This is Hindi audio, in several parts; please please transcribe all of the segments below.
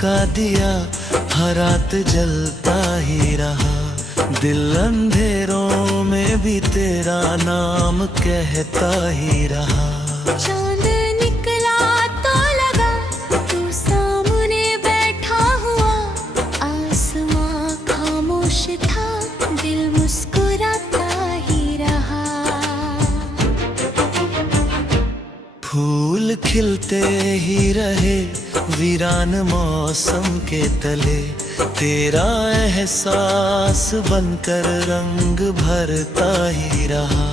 का दिया हर रात जलता ही रहा। दिल अंधेरों में भी तेरा नाम कहता ही रहा। चांद निकला तो लगा तू सामने बैठा हुआ, आसमां खामोश था दिल मुस्कुराता ही रहा। फूल खिलते ही रहे वीरान मौसम के तले, तेरा एहसास बनकर रंग भरता ही रहा।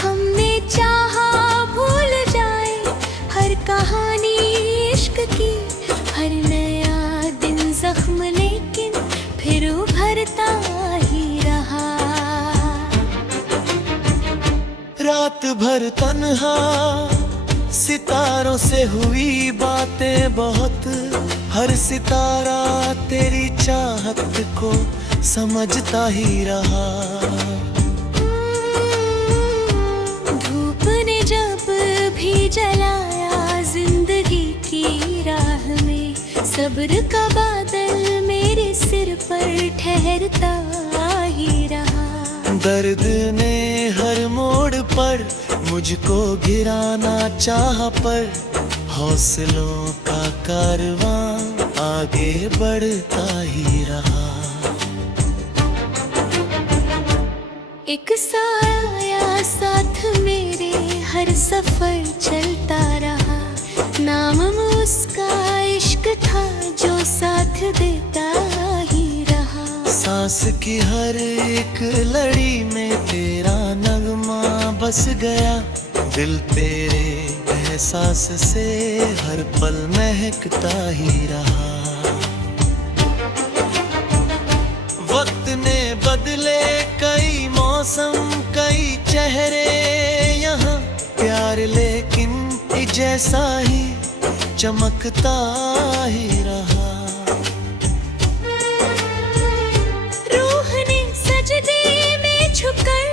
हमने चाहा भूल जाए हर कहानी इश्क की, हर नया दिन जख्म लेकिन फिर उभरता ही रहा। रात भर तन्हा सितारों से हुई बातें बहुत, हर सितारा तेरी चाहत को समझता ही रहा। धूप ने जब भी जलाया जिंदगी की राह में, सब्र का बादल मेरे सिर पर ठहरता ही रहा। दर्द ने हर मोड़ पर मुझको गिराना चाहा, पर हौसलों का कारवां आगे बढ़ता ही रहा। एक साया साथ मेरे हर सफर चलता रहा, नाम उसका इश्क था जो साथ देता ही रहा। सांस की हर एक लड़ी में तेरा नगमा बस गया, दिल तेरे एहसास से हर पल महकता ही रहा। वक्त ने बदले कई मौसम कई चेहरे यहाँ, प्यार लेकिन जैसा ही चमकता ही रहा। रूह ने सजदे में झुककर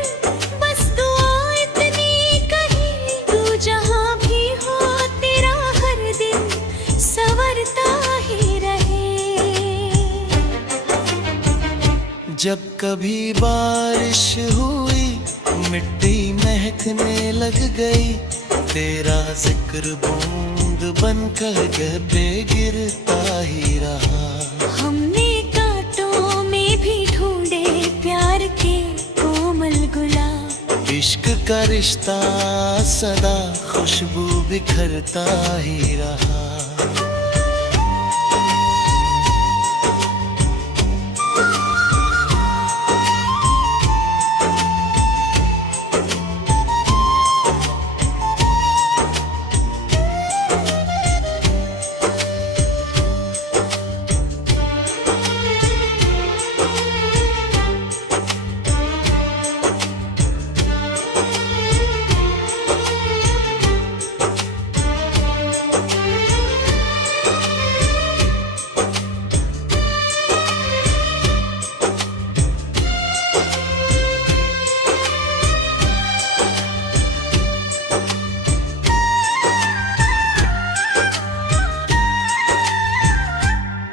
बस दुआ इतनी कही, तू जहाँ भी हो तेरा हर दिन संवरता ही रहे। जब कभी बारिश हुई मिट्टी महकने लग गई, तेरा जिक्र बूंद बनकर घर पे गिरता ही रहा। हमने कांटों में भी ढूंढे प्यार के कोमल गुलाब, इश्क का रिश्ता सदा खुशबू बिखरता ही रहा।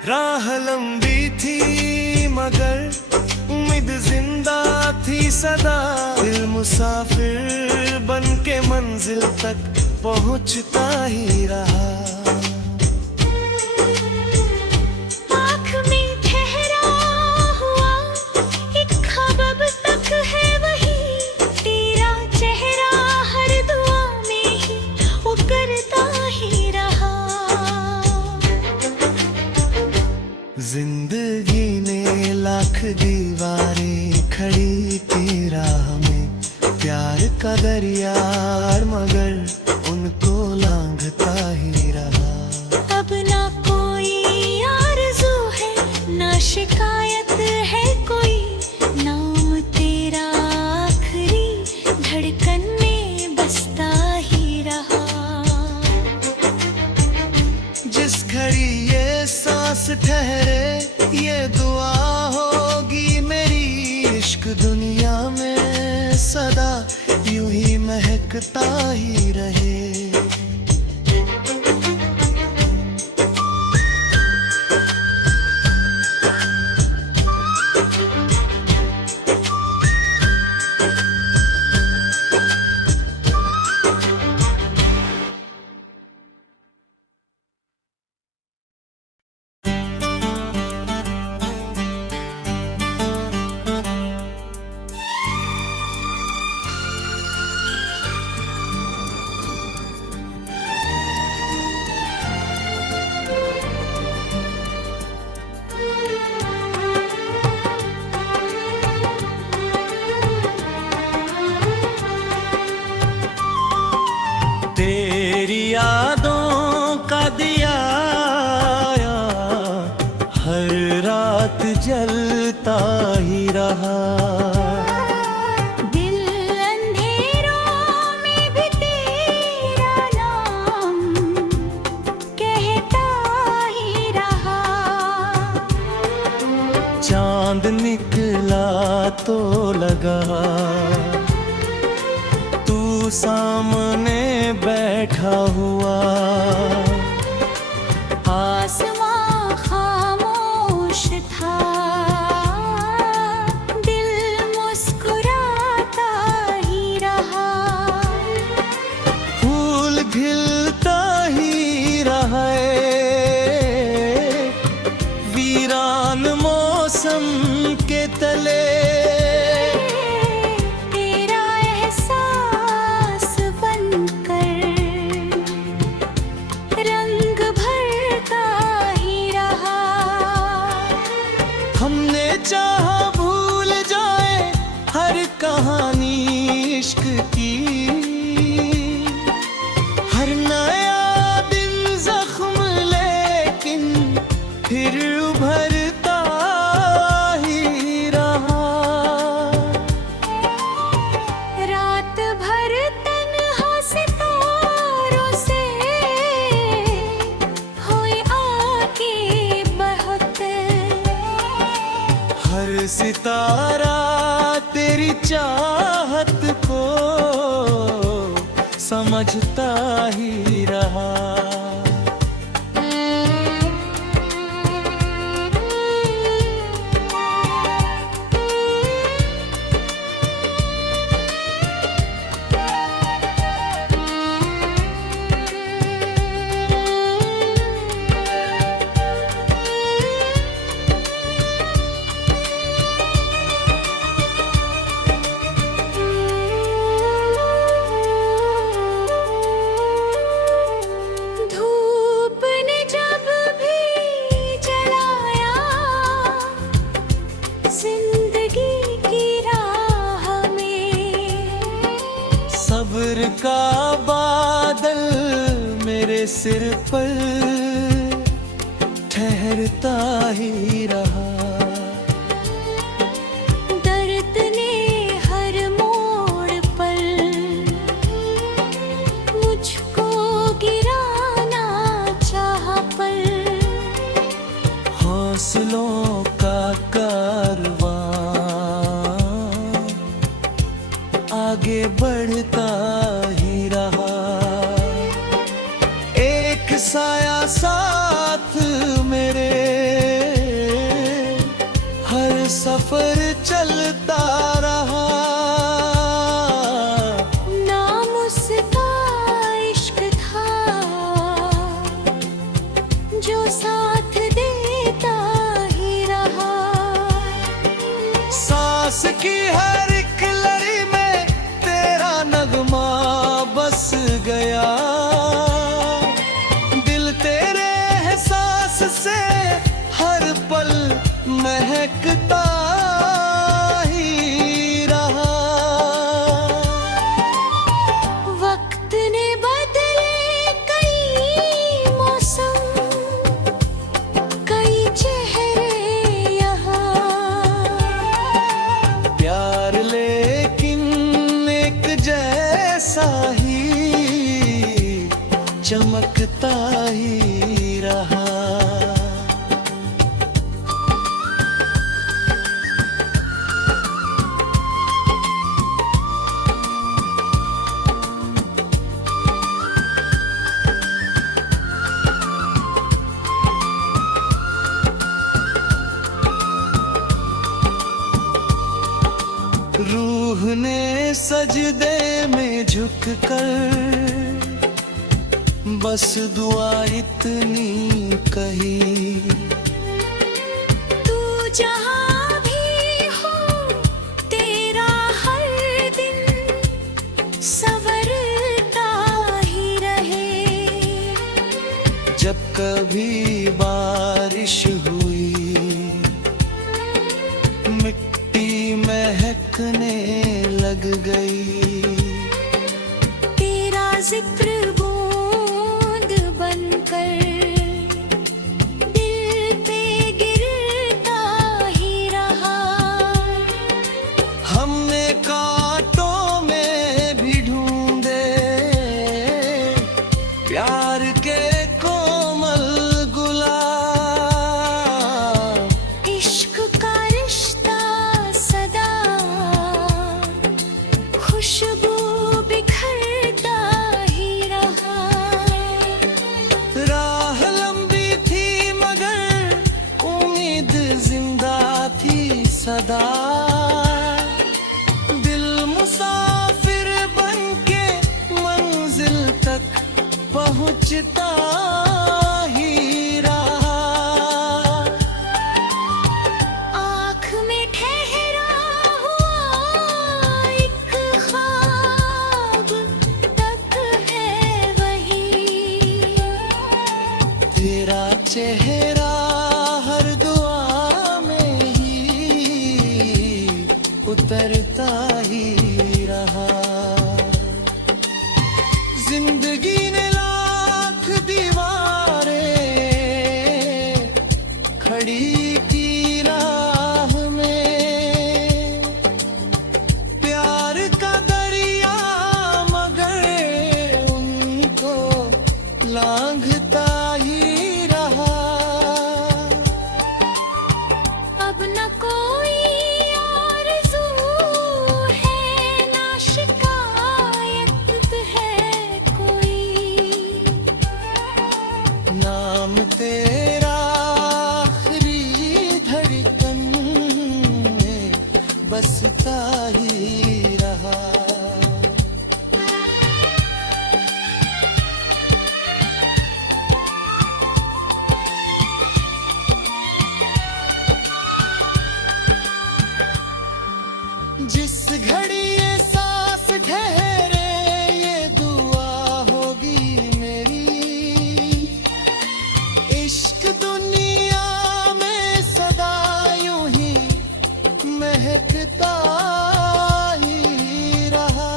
राह लंबी थी मगर उम्मीद जिंदा थी सदा, दिल मुसाफिर बन के मंजिल तक पहुंचता ही रहा। आँख में ठहरा हुआ एक ख्वाब अब तक है वही, तेरा चेहरा हर दुआ में ही उकरता ही रहा। जिंदगी ने लाख दीवारें खड़ी की राह में, प्यार का दरिया मगर उनको लांघता ही रहा। अब ना कोई आरज़ू है ना शिकायत है कोई, नाम तेरा आखिरी धड़कन में बसता ही रहा। जिस घड़ी ये सांस ठहरे ये दुआ होगी मेरी, इश्क दुनिया में सदा यूं ही महकता ही रहे। चांद निकला तो लगा तू सामने बैठा हुआ। आसमां खामोश था, दिल मुस्कुराता ही रहा। फूल खिलता ही रहा, वीरान मौसम के तले। तेरा एहसास बनकर रंग भरता ही रहा। हमने चाहा भूल जाए हर कहानी इश्क की, हर नया दिन जख्म लेकिन फिर उभरता ही रहा। रात भर तन्हा सितारों से हुई आके बहुत। हर सितारा तेरी चाहत को समझता ही रहा। धूप ने जब भी जलाया जिंदगी की राह में, सब्र का बादल मेरे सिर पर ठहरता ही रहा। दर्द ने हर मोड़ पर मुझको गिराना चाहा, पर हौसलों का कारवां आगे बढ़ता ही रहा। एक साया साथ मेरे हर सफर चलता रहा। नाम उसका इश्क था जो साथ देता ही रहा। सांस की हर एक लड़ी में तेरा नगमा बस गया। दिल तेरे एहसास से हर पल महकता ही रहा। वक्त ने बदले कई मौसम, कई चेहरे यहाँ। प्यार लेकिन एक जैसा ही चमकता ही रहा। रूह ने सजदे में झुककर बस दुआ इतनी कही। तू जहाँ भी हो तेरा हर दिन संवरता ही रहे। जब कभी बारिश हुई मिट्टी महकने लग गई। तेरा जिक्र बूंद बनकर दिल पे गिरता ही रहा। हमने कांटों में भी ढूंढे प्यार के कोमल गुल। सदा। दिल मुसाफिर बनके मंजिल तक पहुंचता ही रहा। आँख में ठहरा हुआ एक ख्वाब तक है वही। तेरा चेहरा हर दुआ में ही उतरता ही रहा। जिंदगी ने लाख दीवारें खड़ी की राह में। प्यार का दरिया मगर उनको लांघता ही रहा। अब न कोई आरज़ू है, ना शिकायत है कोई। नाम तेरा आखिरी धड़कन में बसता ही रहा। जिस घड़ी ये सांस ठहरे ये दुआ होगी मेरी। इश्क दुनिया में सदा यूं ही महकता ही रहा।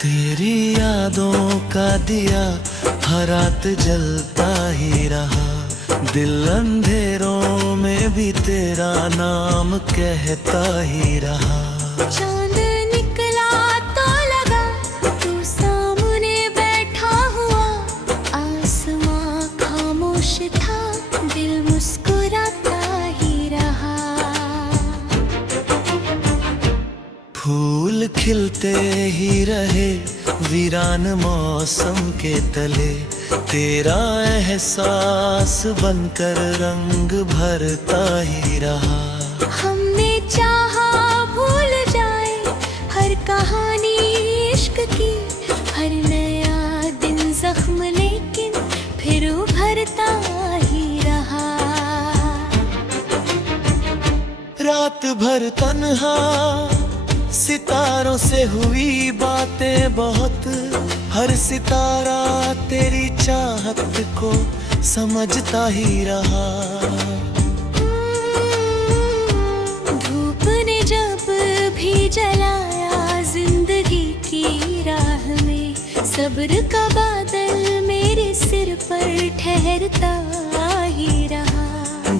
तेरी यादों का दिया हर रात जलता ही रहा। दिल अंधेरों में भी तेरा नाम कहता ही रहा। चांद निकला तो लगा तू सामने बैठा हुआ। आसमां खामोश था, दिल मुस्कुराता ही रहा। फूल खिलते ही रहे वीरान मौसम के तले। तेरा एहसास बनकर रंग भरता ही रहा। हमने चाहा भूल जाए हर कहानी इश्क की। हर नया दिन जख्म लेकिन फिर उभरता ही रहा। रात भर तन्हा सितारों से हुई बातें बहुत। हर सितारा तेरी चाहत को समझता ही रहा। धूप ने जब भी जलाया जिंदगी की राह में। सब्र का बादल मेरे सिर पर ठहरता ही रहा।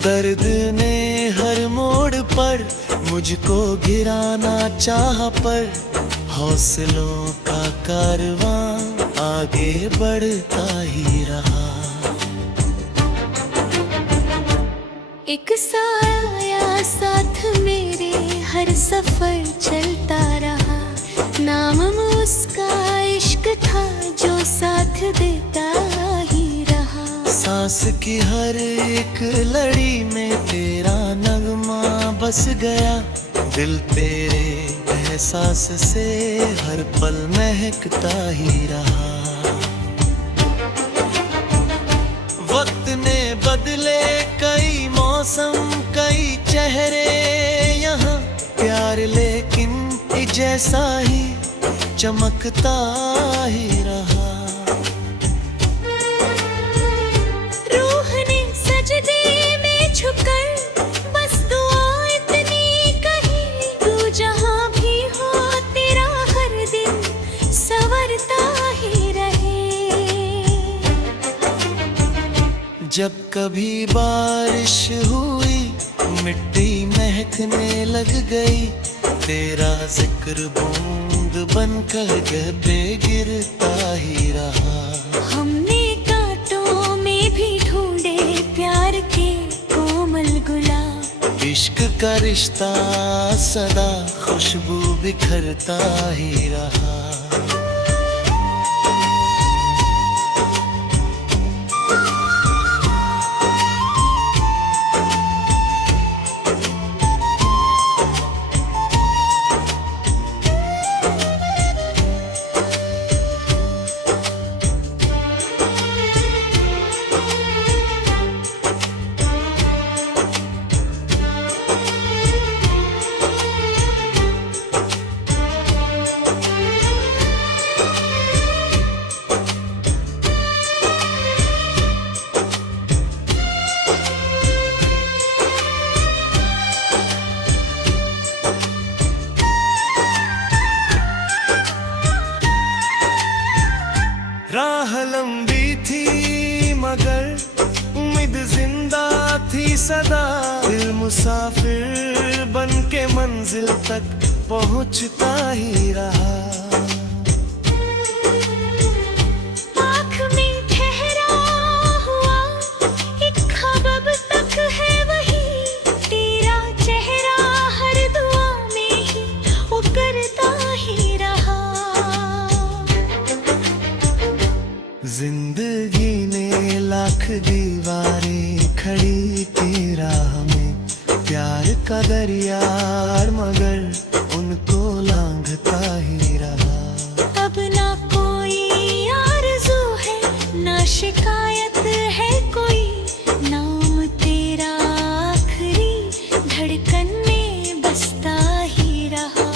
दर्द ने हर मोड़ पर मुझको गिराना चाहा, पर हौसलों का कारवां आगे बढ़ता ही रहा। एक साया साथ मेरे हर सफर चलता रहा। नाम उसका इश्क था जो साथ देता ही रहा। सांस की हर एक लड़ी में तेरा नगमा बस गया। दिल तेरे एहसास से हर पल महकता ही रहा। वक्त ने बदले कई मौसम कई चेहरे यहाँ। प्यार लेकिन जैसा ही चमकता ही रहा। जब कभी बारिश हुई मिट्टी महकने लग गई, तेरा जिक्र बूंद बनकर गद्दे गिरता ही रहा। हमने कांटों में भी ढूंढे प्यार के कोमल गुलाब, इश्क का रिश्ता सदा खुशबू बिखरता ही रहा। राह लंबी थी मगर उम्मीद जिंदा थी सदा, दिल मुसाफिर बन के मंजिल तक पहुंचता ही रहा। आँख में ठहरा हुआ एक ख्वाब अब तक है वही, तेरा चेहरा हर दुआ में ही उकरता ही रहा। जिंदगी ने लाख दीवारें खड़ी की राह में, प्यार का दरिया मगर उनको लांघता ही रहा। अब ना कोई आरज़ू है ना शिकायत है कोई, नाम तेरा आखिरी धड़कन में बसता ही रहा।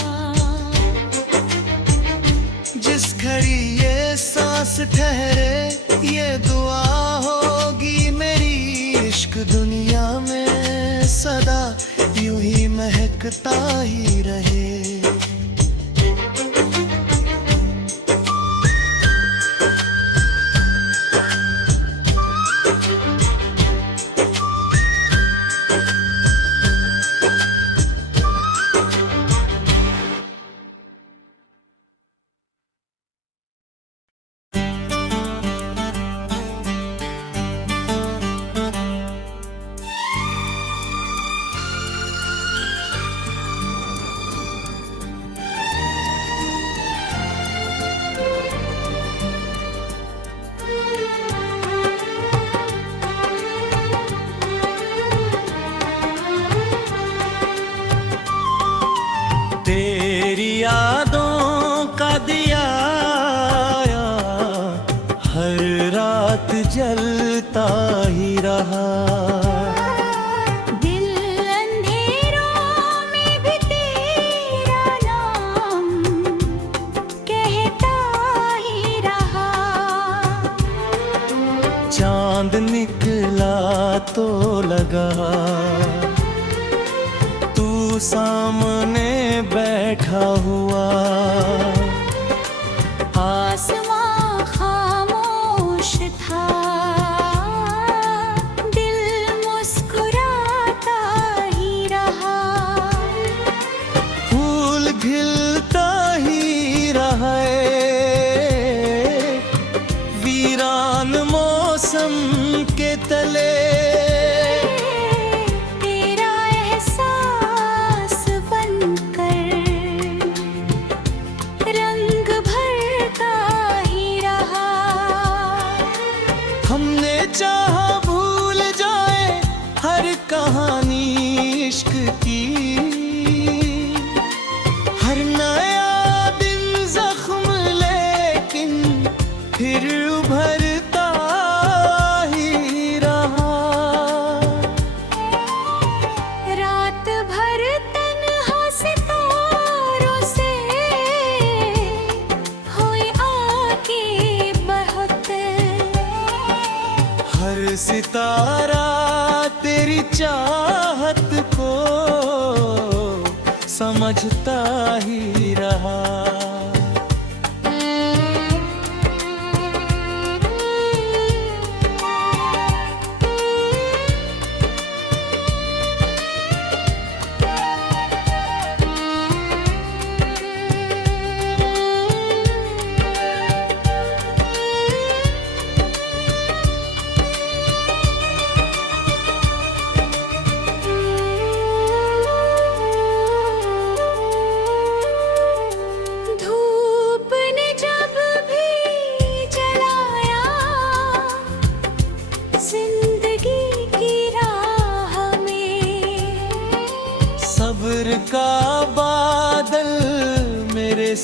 जिस घड़ी ये सांस ठहरे ये दुआ होगी मेरी, इश्क दुनिया में सदा यूं ही महकता ही रहे। तेरी यादों का दिया हर रात जलता ही रहा। दिल अंधेरों में भी तेरा नाम कहता ही रहा। चांद निकला तो लगा तू सामने बैठा हुआ, आसमां खामोश था, दिल मुस्कुराता ही रहा। फूल खिलता ही रहा, वीरान मौसम के तले चाहा भूल जाए हर कहानी इश्क की, हर नया दिन जख्म लेकिन फिर उभरता ही रहा। रात भर तन्हा सितारों से हुई आके बहुत, हर सितारा तेरी चाहत को समझता ही रहा।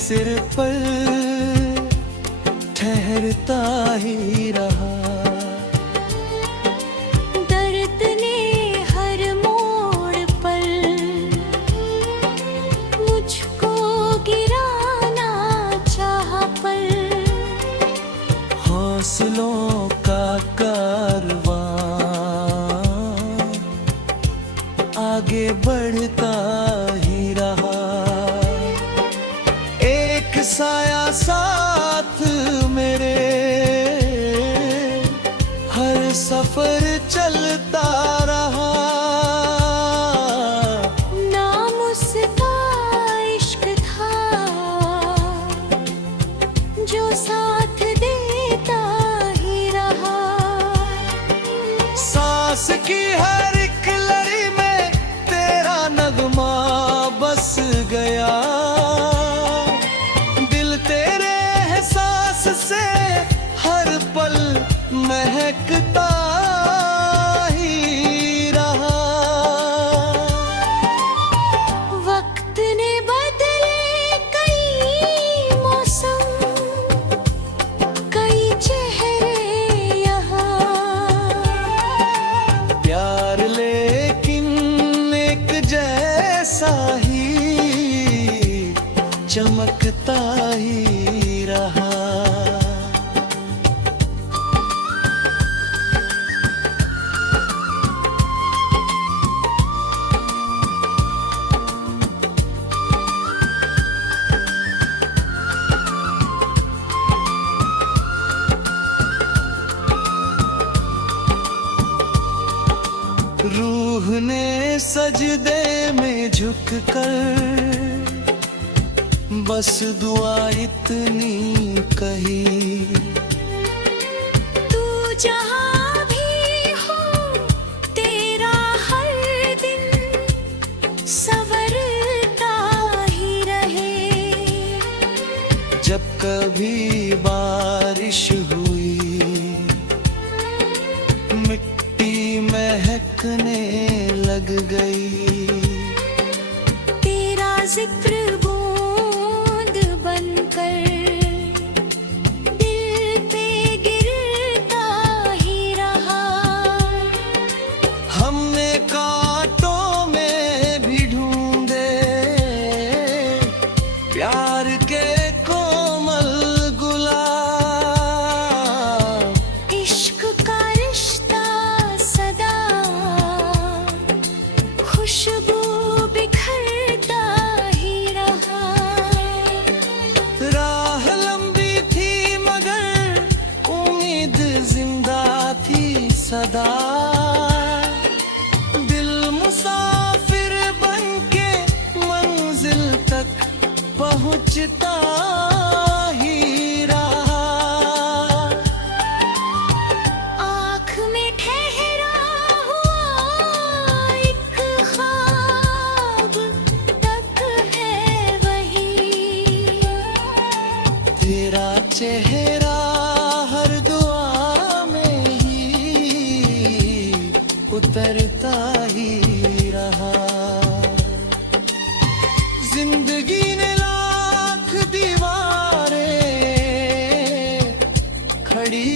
सिर पर ठहरता ही रहा। दर्द ने हर मोड़ पर मुझको गिराना चाहा, पर हौसलों का कारवां आगे बढ़ता ही रहा। एक साया साथ मेरे हर सफर चलता रहा। नाम उसका इश्क था जो साथ देता ही रहा। सांस की हर एक लड़ी में तेरा नगमा बस गया। दिल तेरे एहसास से हर पल महकता ही रहा। वक्त ने बदले कई मौसम, कई चेहरे यहाँ। प्यार लेकिन एक जैसा ही चमकता ही रहा। रूह ने सजदे में झुककर बस दुआ इतनी कही। तू जहाँ भी हो तेरा हर दिन संवरता ही रहे। जब कभी बारिश हुई मिट्टी महकने लग गई। तेरा जिक्र बूंद बनकर दिल पे गिरता ही रहा। हमने कांटों में भी ढूंढे प्यार के कोमल गुलाब। इश्क का रिश्ता सदा खुशबू बिखरता ही रहा। राह लंबी थी मगर उम्मीद जिंदा थी सदा। दिल मुसाफिर बनके मंजिल तक पहुंचता ही रहा। आँख में ठहरा हुआ एक ख्वाब तक है वही। तेरा चेहरा हर दुआ में ही उतरता ही रहा। जिंदगी ने लाख दीवारें खड़ी